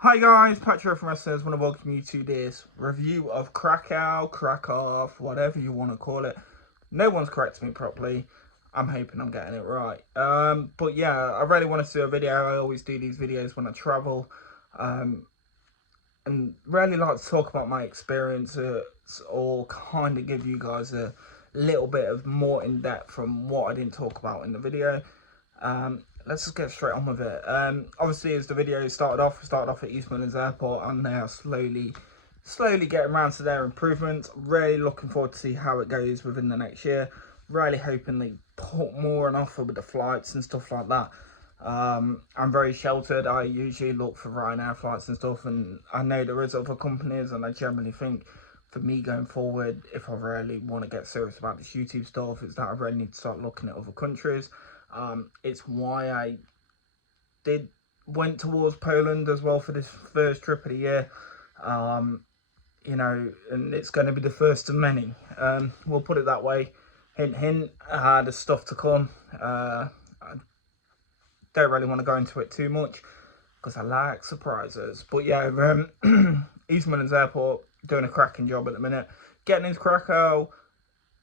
Hi guys, Patrick from Wrestlers. Want to welcome you to this review of Krakow, whatever you want to call it. No one's corrected me properly. I'm hoping I'm getting it right. But yeah, I really want to do a video. I always do these videos when I travel, um, and really like to talk about my experiences or kind of give you guys a little bit of more in depth from what I didn't talk about in the video. Let's just get straight on with it. Obviously, as the video started off at East Midlands Airport, and they are slowly getting around to their improvements. Really looking forward to see how it goes within the next year. Really hoping they put more on offer with the flights and stuff like that. I'm very sheltered. I usually look for Ryanair flights and stuff, and I know there is other companies, and I generally think for me going forward, if I really want to get serious about this YouTube stuff, is that I really need to start looking at other countries. It's why I went towards Poland as well for this first trip of the year. Um, and it's going to be the first of many. We'll put it that way. Hint, hint. There's stuff to come. I don't really want to go into it too much because I like surprises. But yeah, East Midlands Airport doing a cracking job at the minute. Getting into Krakow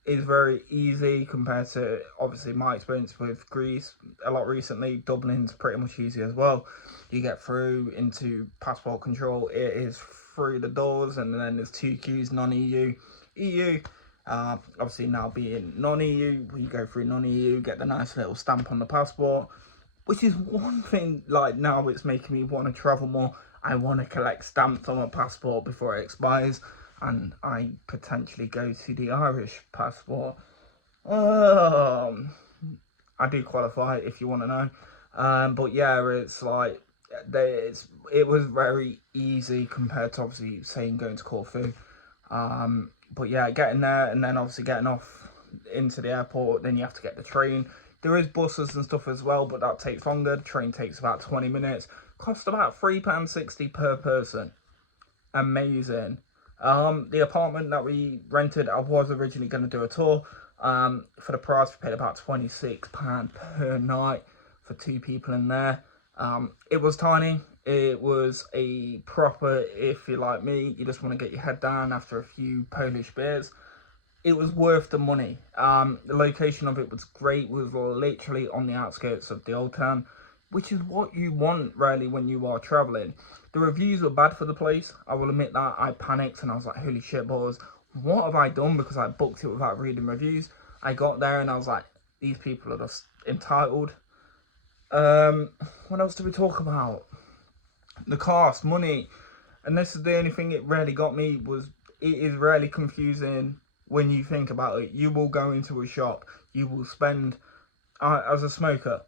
is very easy compared to obviously my experience with Greece a lot recently. Dublin's pretty much easy as well. You get through into passport control, it is through the doors, and then there's two queues, non-EU, EU. Obviously now being non-EU, you go through non-EU, get the nice little stamp on the passport, which is one thing. Like, now it's making me want to travel more. I want to collect stamps on my passport before it expires, and I potentially go to the Irish passport. Um, I do qualify if you want to know. But yeah, it's like it was very easy compared to obviously saying going to Corfu. But yeah, getting there and then obviously getting off into the airport, then you have to get the train. There is buses and stuff as well, but that takes longer. The train takes about 20 minutes. Cost about £3.60 per person. Amazing. The apartment that we rented, I was originally going to do a tour. For the price, we paid about £26 per night for two people in there. It was tiny. It was a proper, if you're like me, you just want to get your head down after a few Polish beers. It was worth the money. The location of it was great. It was literally on the outskirts of the old town, which is what you want really when you are traveling. The reviews were bad for the place. I will admit that. I panicked and I was like, holy shit balls, what have I done? Because I booked it without reading reviews. I got there and I was like, these people are just entitled. What else do we talk about? The cost, money. And this is the only thing it really got me, was it is really confusing when you think about it. You will go into a shop, you will spend, as a smoker,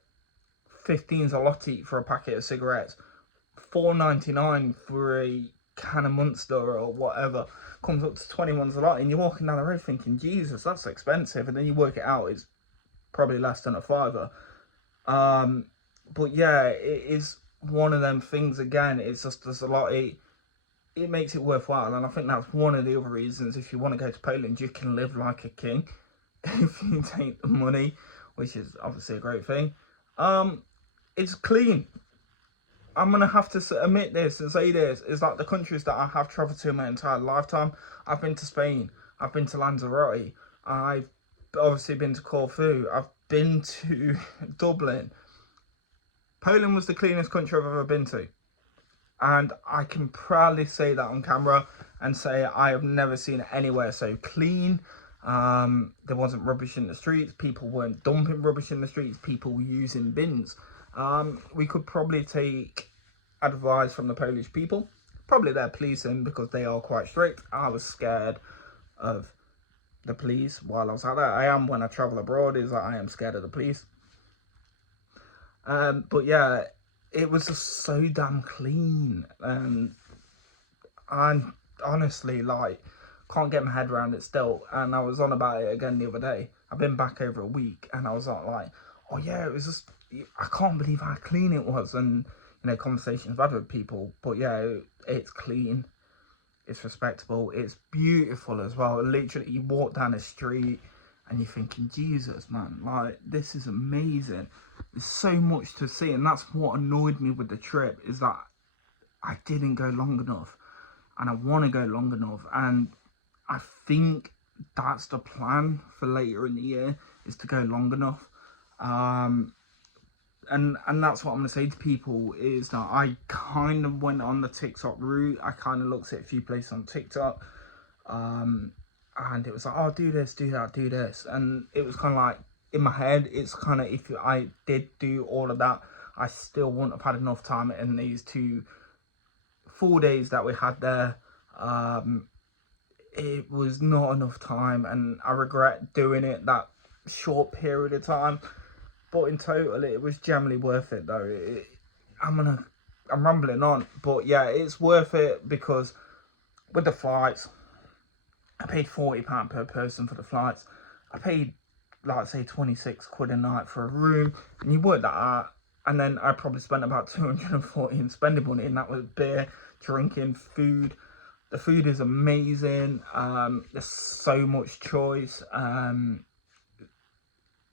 15's a lot to eat for a packet of cigarettes. 4.99 for a can of Munster or whatever comes up to 21's a lot, and you're walking down the road thinking, Jesus, that's expensive, and then you work it out, it's probably less than a fiver. But yeah, it is one of them things again. It's just there's a lot. It makes it worthwhile, and I think that's one of the other reasons. If you want to go to Poland, you can live like a king if you take the money, which is obviously a great thing. It's clean. I'm gonna have to admit this and say this is like the countries that I have travelled to in my entire lifetime. I've been to Spain, I've been to Lanzarote, I've obviously been to Corfu, I've been to Dublin. Poland was the cleanest country I've ever been to, and I can proudly say that on camera and say I have never seen it anywhere so clean. There wasn't rubbish in the streets, people weren't dumping rubbish in the streets, people were using bins. We could probably take advice from the Polish people. Probably their policing, because they are quite strict. I was scared of the police while I was out there. I am when I travel abroad, is that I am scared of the police. But yeah, it was just so damn clean, and I honestly like can't get my head around it still. And I was on about it again the other day. I've been back over a week, and I was like, oh yeah, it was just, I can't believe how clean it was. And conversations I've had with people, but yeah, it's clean, it's respectable, it's beautiful as well. Literally, you walk down the street and you're thinking, Jesus, man, like, this is amazing. There's so much to see, and that's what annoyed me with the trip, is that I didn't go long enough, and I want to go long enough, and I think that's the plan for later in the year, is to go long enough. And that's what I'm going to say to people, is that I kind of went on the TikTok route. I kind of looked at a few places on TikTok, and it was like, oh, do this, do that, do this, and it was kind of like, in my head, it's kind of, if I did do all of that, I still wouldn't have had enough time in these 2 full days that we had there. It was not enough time, and I regret doing it that short period of time. But in total, it was generally worth it, though. I'm rambling on, but yeah, it's worth it, because with the flights, I paid £40 per person for the flights. I paid, like, say, 26 quid a night for a room, and you work that out, and then I probably spent about 240 in spending money, and that was beer, drinking, food. The food is amazing. There's so much choice.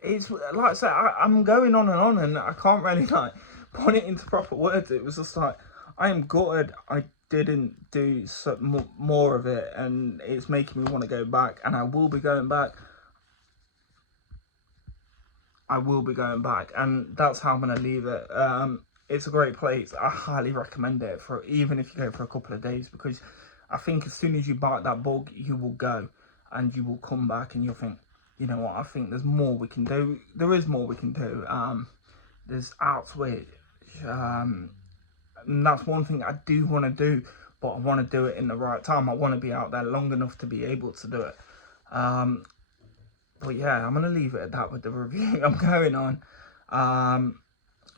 It's like I said, I'm going on, and I can't really like put it into proper words. It was just like, I am gutted I didn't do more of it, and it's making me want to go back, and I will be going back. And that's how I'm going to leave it. It's a great place. I highly recommend it, for even if you go for a couple of days, because I think as soon as you bite that bug, you will go, and you will come back, and you'll think, you know what, I think there's more we can do. There is more we can do. There's outwit, and that's one thing I do want to do, but I want to do it in the right time. I want to be out there long enough to be able to do it. But yeah, I'm going to leave it at that with the review I'm going on.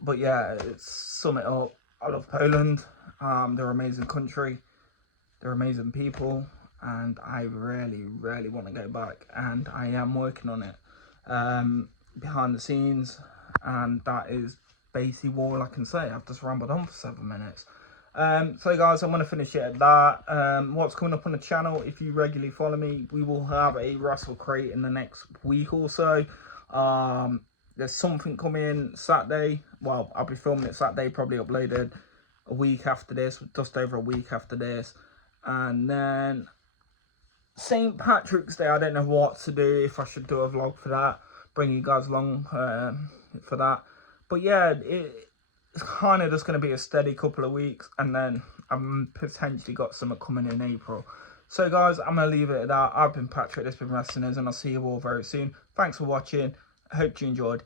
But yeah, sum it up, I love Poland. They're an amazing country. They're amazing people. And I really, really want to go back. And I am working on it behind the scenes. And that is basically all I can say. I've just rambled on for 7 minutes. So guys, I'm going to finish it at that. What's coming up on the channel, if you regularly follow me, we will have a Russell crate in the next week or so. There's something coming Saturday. Well, I'll be filming it Saturday, probably uploaded a week after this, just over a week after this. And then St. Patrick's Day, I don't know what to do, if I should do a vlog for that, bring you guys along for that. But yeah, it's kind of just going to be a steady couple of weeks, and then I'm potentially got something coming in April. So guys, I'm going to leave it at that. I've been Patrick, this has been Wrestlers, and I'll see you all very soon. Thanks for watching. I hope you enjoyed.